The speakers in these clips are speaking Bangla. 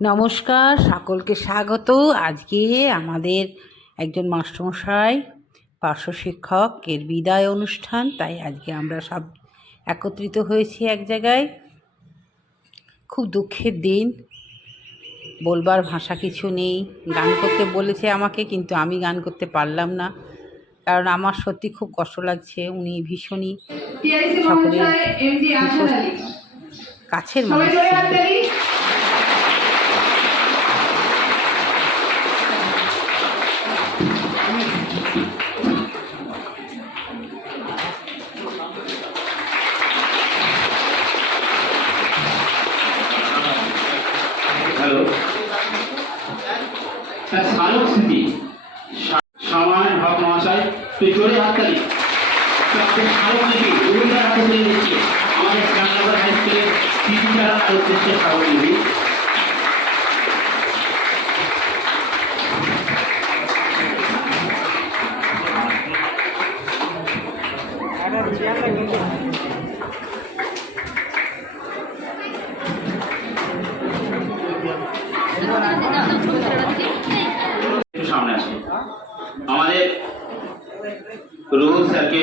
নমস্কার, সকলকে স্বাগত। আজকে আমাদের একজন মাস্টারমশাই পার্শ্ব শিক্ষকের বিদায় অনুষ্ঠান, তাই আজকে আমরা সব একত্রিত হয়েছি এক জায়গায়। খুব দুঃখের দিন, বলবার ভাষা কিছু নেই। গান করতে বলেছে আমাকে, কিন্তু আমি গান করতে পারলাম না, কারণ আমার সত্যি খুব কষ্ট লাগছে। উনি ভীষণই সকলের কাছের মানুষ ছিলেন। স্মারক স্মৃতি সামান্য হক মহাশয়, তুই জোরে হাততালি। স্মারক স্মৃতি রবীন্দ্র হাতে তুলে দিচ্ছে আমাদের শ্যামনগর হাই স্কুলের স্মৃতি চালানোর উদ্দেশ্যে স্মারক স্মৃতি। সামনে আসে আমাদের রুহুল স্যারকে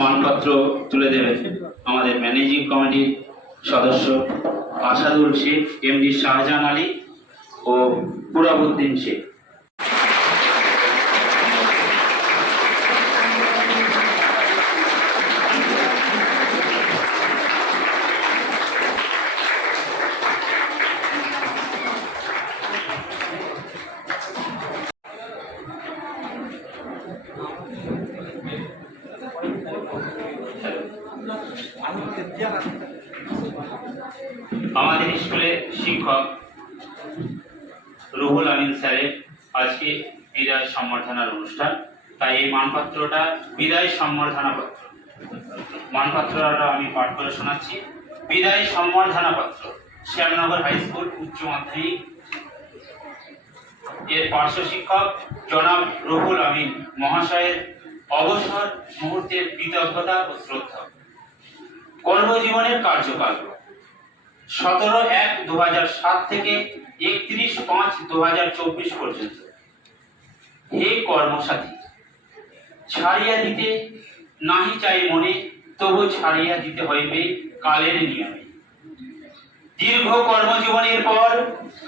মানপত্র তুলে দেবেন আমাদের ম্যানেজিং কমিটির সদস্য আসাদুল শেখ, এমডি শাহজাহান আলী ও পুরাবুদ্দিন শেখ। আমাদের স্কুলের শিক্ষক রুহুল আমিন স্যারের আজকে বিদায় সম্বর্ধনার অনুষ্ঠান, তাই এই মানপত্রটা বিদায় সম্বর্ধনা পত্র। মানপত্রটা আমি পাঠ করে শোনাচ্ছি। বিদায় সম্বর্ধনা পত্র শ্যামনগর হাই স্কুল উচ্চ মাধ্যমিক এর পার্শ্ব শিক্ষক জনাব রুহুল আমিন মহাশয়ের অবসর মুহূর্তের কৃতজ্ঞতা ও শ্রদ্ধা। কর্মজীবনের কার্যকাল 17/1/2007 থেকে 31/5/2024 পর্যন্ত। হে কর্মসাথী, ছাড়িয়া দিতে নাহি চাই মনে, তবু ছাড়িয়া দিতে হইবে কালের নিয়মে। দীর্ঘ কর্মজীবনের পর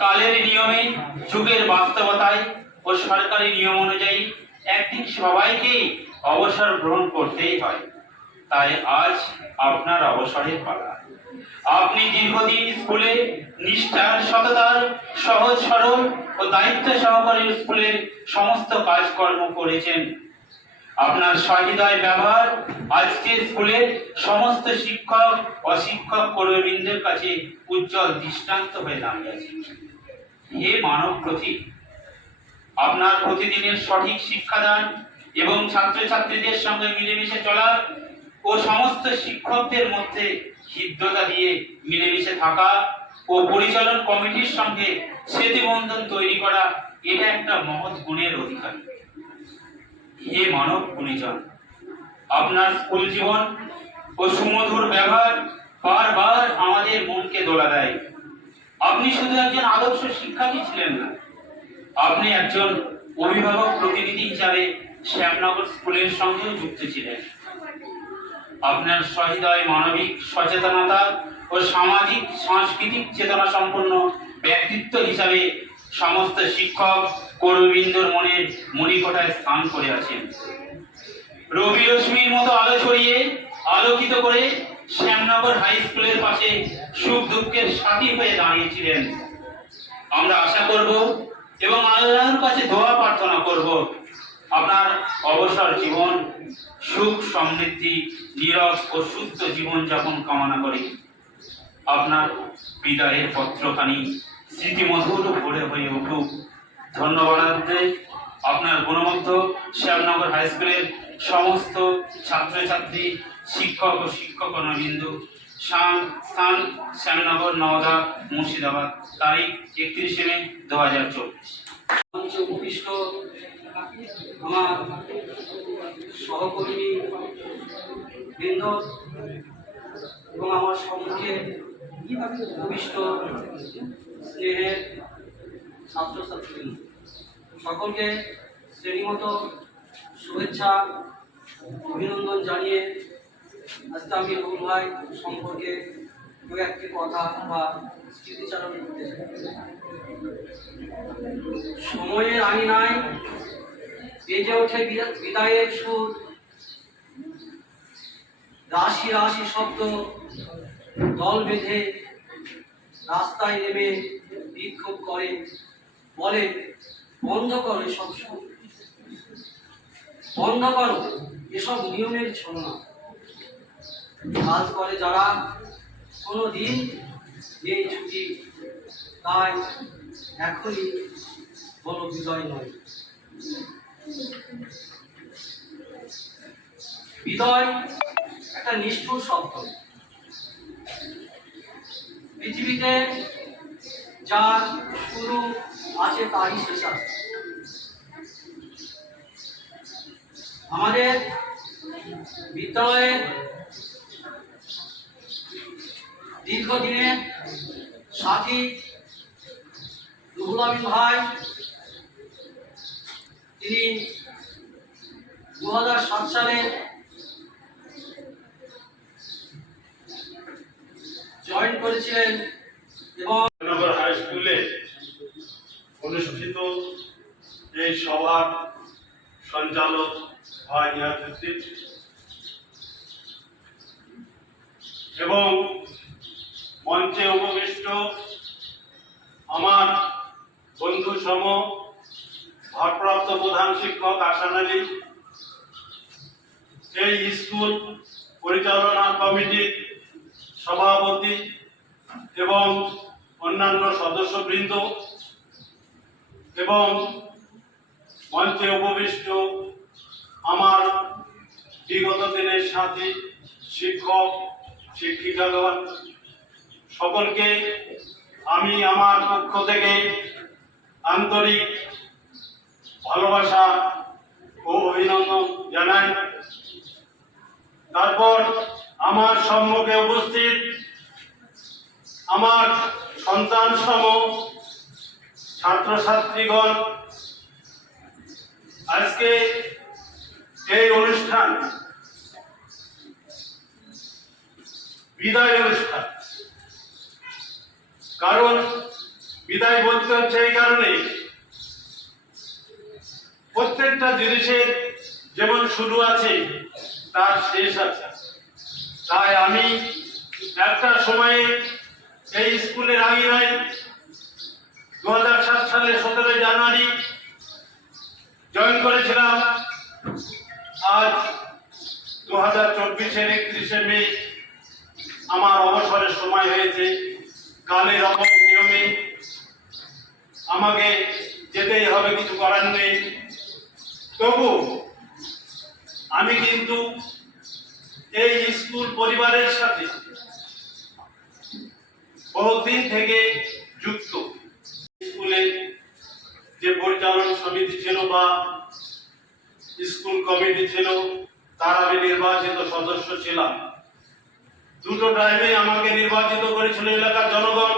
কালের নিয়মে, যুগের বাস্তবতায় ও সরকারি নিয়ম অনুযায়ী একদিন সবাইকেই অবসর গ্রহণ করতেই হয়। তাই আজ আপনার অবসরের পালা। আপনি দীর্ঘদিন স্কুলে নিষ্ঠার, সততার, সহজ সরল ও দায়িত্ব সহকারে স্কুলের সমস্ত কাজকর্ম করেছেন। আপনার সহৃদয় ব্যবহার আজকে স্কুলের সমস্ত শিক্ষক ও শিক্ষক কর্মীবৃন্দের কাছে উজ্জ্বল দৃষ্টান্ত হয়ে দাঁড়িয়েছে। হে মানব প্রতীক, আপনার প্রতিদিনের সঠিক শিক্ষাদান এবং ছাত্রছাত্রীদের সঙ্গে মিলেমিশে চলা ও সমস্ত শিক্ষকদের মধ্যে হৃদ্যতা দিয়ে মিলেমিশে থাকা ও পরিচালন কমিটির সঙ্গে স্মৃতিবন্ধন তৈরি করা, এটা একটা মহৎ গুণের অধিকার। হে মানব গুণীজন, আপনার স্কুল জীবন ও সুমধুর ব্যবহার বারবার আমাদের মনকে দোলা দেয়। আপনি শুধু একজন আদর্শ শিক্ষার্থী ছিলেন না, আপনি একজন অভিভাবক প্রতিনিধি হিসাবে শ্যামনগর স্কুলের সঙ্গেও যুক্ত ছিলেন। আপনার সহৃদয় মানবিক সচেতনতা ও সামাজিক সাংস্কৃতিক চেতনা সম্পন্ন ব্যক্তিত্ব হিসাবে সমস্ত শিক্ষক কর্মীবৃন্দর মনের মণিকোঠায় স্থান করে আছেন। রবি রশ্মির মতো আলো ছড়িয়ে আলোকিত করে শ্যামনগর হাই স্কুলের পাশে সুখ দুঃখের সাথী হয়ে দাঁড়িয়েছিলেন। আমরা আশা করব এবং আল্লাহর কাছে দোয়া প্রার্থনা করব, আপনার অবসর জীবন সুখ সমৃদ্ধি, নীরব ও শুদ্ধ জীবন যাপন কামনা করি। আপনার বিদায়ের পত্রখানি স্মৃতিমধুর ভরে হয়ে উঠুক। ধন্যবাদ আপনার গুণমুগ্ধ শ্যামনগর হাই স্কুলের সমস্ত ছাত্রছাত্রী, শিক্ষক ও শিক্ষকগণবৃন্দ। স্থান শ্যামনগর, নওদা, মুর্শিদাবাদ। তারিখ 31 মে 2024। উপবিষ্ট আমার সহকর্মী বৃন্দ এবং আমার সম্মুখে উপবিষ্ট স্নেহের ছাত্রছাত্রী সকলকে শ্রেণীমতো শুভেচ্ছা অভিনন্দন জানিয়ে আজকে আমি রুল ভাই সম্পর্কে দু একটি কথা বা স্মৃতিচারণ করতে চাই। সময়ের আঙিনায় বেজে ওঠে বিদায়ের সুর, রাশি রাশি শব্দ দল বেঁধে রাস্তায় নেমে বিক্ষোভ করে, বলে বন্ধ করো এসব সুর, বন্ধ করো এসব নিয়মের ছলনা। কাজ করে যারা কোনো দিন নেই ছুটি, তাই এখনই বলো বিজয় নয়। বিদায় একটা নিষ্ঠুর শব্দ। পৃথিবীতে যার শুরু আছে তারই শেষ আছে। আমাদের বিদ্যালয়ের দীর্ঘদিনের সাথী রুহুল আমিন ভাই, তিনি 2007 সালে জয়েন করেছিলেন এবং নগর হাই স্কুলে অনুষ্ঠিত এই সভার সঞ্চালক ভাই নিয়াজুদ্দিন এবং মঞ্চে উপবিষ্ট আমার বন্ধু সম ভারপ্রাপ্ত প্রধান শিক্ষক আসান আলী, এই স্কুল পরিচালনা কমিটির সভাপতি এবং অন্যান্য সদস্যবৃন্দ এবং মঞ্চে উপবিষ্ট আমার বিগত দিনের সাথী শিক্ষক শিক্ষিকাগণ, সকলকে আমি আমার পক্ষ থেকে আন্তরিক ভালোবাসা ও অভিনন্দন জানাই। তারপর আমার সম্মুখে উপস্থিত আমার সন্তান সম ছাত্রছাত্রীগণ, আজকে এই অনুষ্ঠান বিদায় অনুষ্ঠান। কারণ বিদায় বলতে হচ্ছে এই কারণে, প্রত্যেকটা জিনিসের যেমন শুরু আছে তার শেষ আছে। তাই আমি একটা সময়ে এই স্কুলের আঙিনায় 2007 সালে 17 জানুয়ারি জয়েন করেছিলাম। আজ 2024-এর 31শে মে আমার অবসরের সময় হয়েছে। কালের অমোঘ নিয়মে আমাকে যেতেই হবে, কিছু করার নেই। তবু আমি কিন্তু এই স্কুল পরিবারের সাথে বহুদিন থেকে যুক্ত। স্কুলে যে পরিচালন সমিতি ছিল বা স্কুল কমিটি ছিল, তার আমি নির্বাচিত সদস্য ছিলাম। দুটো টাইমে আমাকে নির্বাচিত করেছিল এলাকার জনগণ।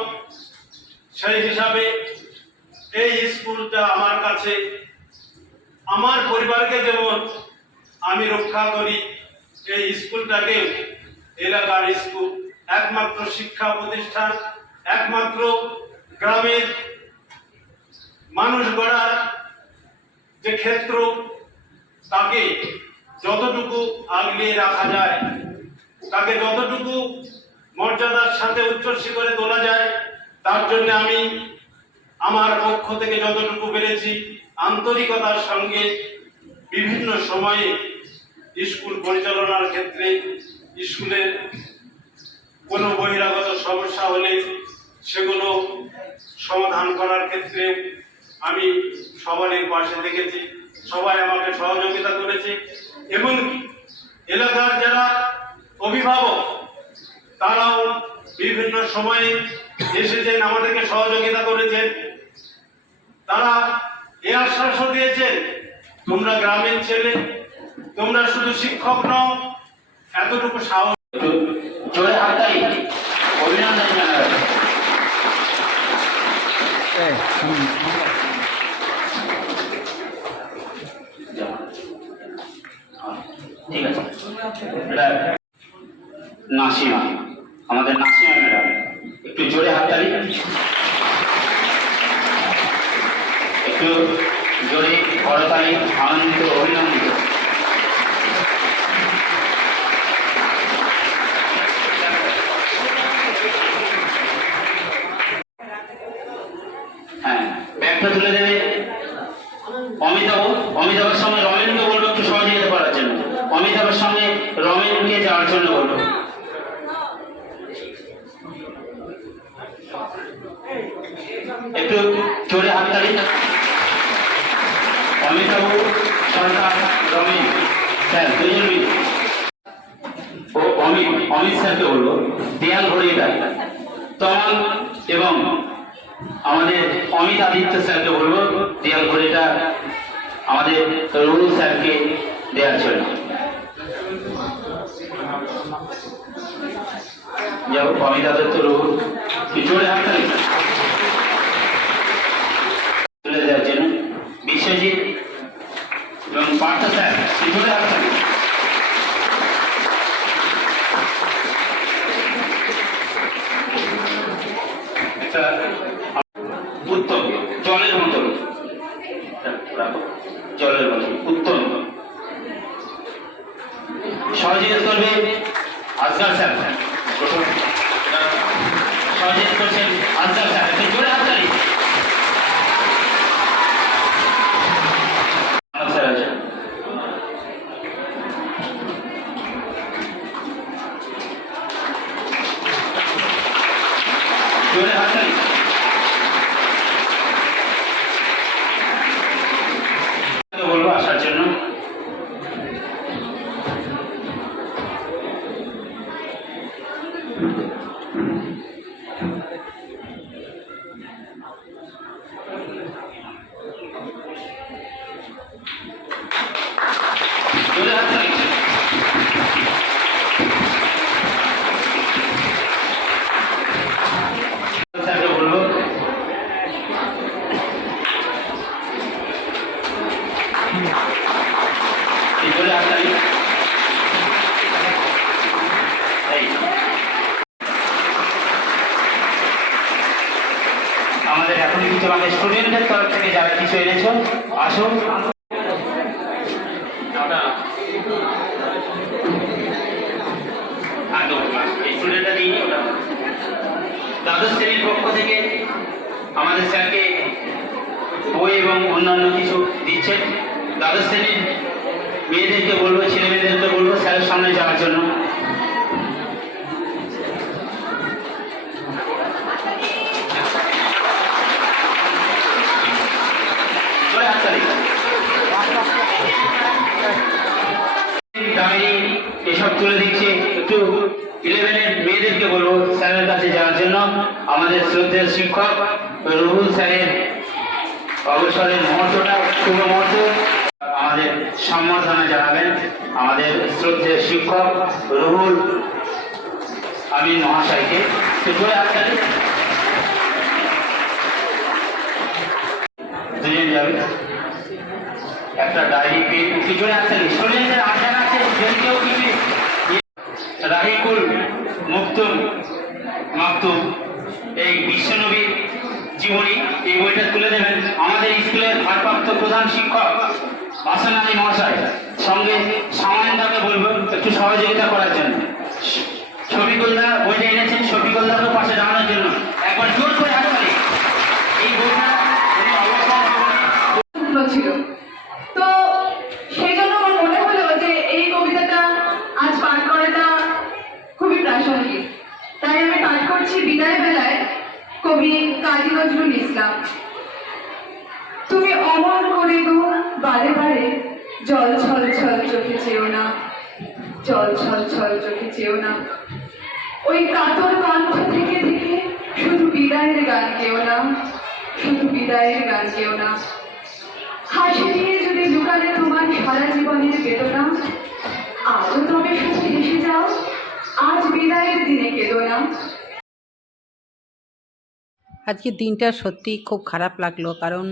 সেই হিসাবে এই স্কুলটা আমার কাছে, আমার পরিবারকে যেমন আমি রক্ষা করি, এই স্কুলটাকে এলাকার স্কুল, একমাত্র শিক্ষা প্রতিষ্ঠান, একমাত্র গ্রামের মানুষ গড়ার যে ক্ষেত্র, তাকে যতটুকু আগলিয়ে রাখা যায়, তাকে যতটুকু মর্যাদার সাথে উচ্চ শিখরে তোলা যায়, তার জন্য আমি আমার পক্ষ থেকে যতটুকু পেরেছি আন্তরিকতার সঙ্গে বিভিন্ন সময়ে স্কুল পরিচালনার ক্ষেত্রে, স্কুলের কোনো বহিরাগত সমস্যা হলে সেগুলো সমাধান করার ক্ষেত্রে আমি সবারই পাশে থেকেছি। সবাই আমাকে সহযোগিতা করেছে। এমনকি এলাকার যারা অভিভাবক, তারাও বিভিন্ন সময়ে এসেছেন, আমাদেরকে সহযোগিতা করেছেন। তারা এ আশ্বাসও দিয়েছেন, তোমরা গ্রামের ছেলে, তোমরা শুধু শিক্ষক নও, এতটুকু সাহস। জোরে হাততালি অভিনন্দন জানাবেন। ঠিক আছে, এটা নাসিমা, আমাদের নাসিমা ম্যাডাম, একটু জোরে হাততালি, একটু জোরে করতালি, আনন্দিত অভিনন্দিত। হ্যাঁ, ব্যাগটা তুলে দেবে অমিতাভ। অমিতাভের সঙ্গে রমেনকে বলবো একটু সহযোগিতা করার জন্য। অমিতাভের সঙ্গে রমেনকে যাওয়ার জন্য বলবো। একটু জোরে হাততালি। অমিতাভ, সরকার, রমেন স্যার দুজন মিলে। ও অমিত স্যারকে বলবো দেয়াল ঘড়িয়ে দেয়। তমাল এবং আমাদের অমিত আদিত্য স্যারকে বলবো দেয়াল ঘড়িটা আমাদের রুল স্যারকে দেওয়ার জন্য। যাও অমিত আদিত্য রুল জোরে হাততালি তুলে দেওয়ার জন্য। বিশ্বজিৎ এবং পার্থ স্যার জোরে হাততালি। একটা উত্তম জলের মতন, জলের মতন উত্তম সহযোগিতা করবে আজগার স্যার। সহযোগিতা করছেন আজগার স্যার, একটু জোরে হাততালি। স্যার আছে জোরে হাততালি। বলবো আসার জন্য। জোরে হাততালি। স্যারকে বলবো জোরে হাততালি। আমাদের এখন কিছু আমাদের স্টুডেন্টদের তরফ থেকে যারা কিছু এনেছো আসো। স্টুডেন্টরা দিই ওটা দ্বাদশ শ্রেণীর পক্ষ থেকে আমাদের স্যারকে বই এবং অন্যান্য কিছু দিচ্ছেন। দ্বাদশ শ্রেণীর মেয়েদেরকে বলবো, ছেলে মেয়েদেরকে বলবো স্যারের সামনে যাওয়ার জন্য। ডায়েরি এসব তুলে দিচ্ছে। একটু 11-এর মেয়েদেরকে বলবো স্যারের কাছে যাওয়ার জন্য। আমাদের শ্রদ্ধেয় শিক্ষক রুহুল স্যারের অবসরের মুহূর্তটা শুভ মুহূর্ত, আমাদের সম্বর্ধনা জানাবেন আমাদের শ্রদ্ধেয় শিক্ষক রুহুল আমিন মহাশয়কে। দুজন যাবে, একটা ডায়েরি পেন পিছনে আসতে স্টুডেন্টদের আশা আছে যদি কেউ কিছু। রাহিকুল মুক্তুম মাকতুম এই বিশ্বনবীর জীবনী, এই বইটা তুলে দেবেন আমাদের স্কুলের ভারপ্রাপ্ত প্রধান শিক্ষক হাসান আলী মহাশয়। সঙ্গে সামান্যদাকে বলবো একটু সহযোগিতা করার জন্য। শফিকুলদা বইটা এনেছেন, শফিকুলদাকে পাশে দাঁড়ানোর জন্য একবার জোর করে হাত তালি। এই বইটা উনি অবসর ছিল, তো সেই জন্য আমার মনে হলো যে এই কবিতাটা আজ পাঠ করাটা খুবই প্রাসঙ্গিক। তাই আমি পাঠ করছি বিদায় বেলায় কবি কাজী নজরুল ইসলাম। তুমি অমর করে গো বারে বারে, জল ছল ছল চোখে চেও না, জল ছল ছল চোখে চেও না। ওই কাতর কণ্ঠ থেকে থেকে শুধু বিদায়ের গান কেও না, শুধু বিদায়ের গান কেও না। হাসি দিয়ে যদি লুকালে তোমার সারা জীবনের বেদনা, আজও তবে শুধু হেসে যাও, আজ বিদায়ের দিনে কেঁদো না। আজকে দিনটা সত্যি খুব খারাপ লাগলো, কারণ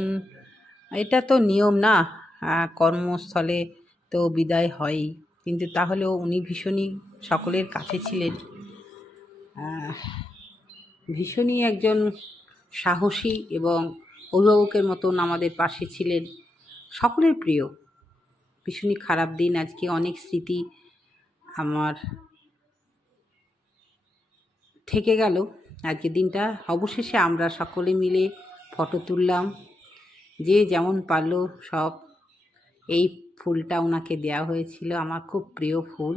এটা তো নিয়ম না, কর্মস্থলে তো বিদায় হয়ই, কিন্তু তাহলেও উনি ভীষণই সকলের কাছে ছিলেন। আহ, ভীষণই একজন সাহসী এবং অভিভাবকের মতন আমাদের পাশে ছিলেন, সকলের প্রিয়। ভীষণই খারাপ দিন আজকে, অনেক স্মৃতি আমার থেকে গেল আজকে দিনটা। অবশেষে আমরা সকলে মিলে ফটো তুললাম, যে যেমন পারলো সব। এই ফুলটা ওনাকে দেওয়া হয়েছিল, আমার খুব প্রিয় ফুল।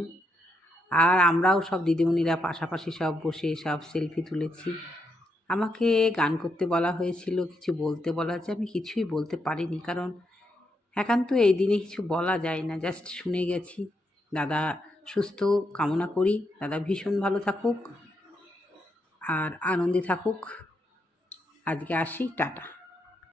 আর আমরাও সব দিদিমণিরা পাশাপাশি সব বসে সব সেলফি তুলেছি। আমাকে গান করতে বলা হয়েছিল, কিছু বলতে বলা হয়েছে, আমি কিছুই বলতে পারিনি, কারণ একান্ত এই দিনে কিছু বলা যায় না, জাস্ট শুনে গেছি। দাদা সুস্থ কামনা করি, দাদা ভীষণ ভালো থাকুক আর আনন্দে থাকুক। আজকে আসি, টাটা।